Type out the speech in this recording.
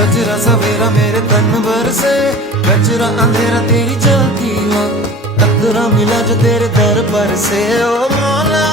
सजरा सवेरा मेरे तन भर से, कचरा अंधेरा तेरी जलती हो, टकरा मिला जो तेरे दर पर से। ओ मौला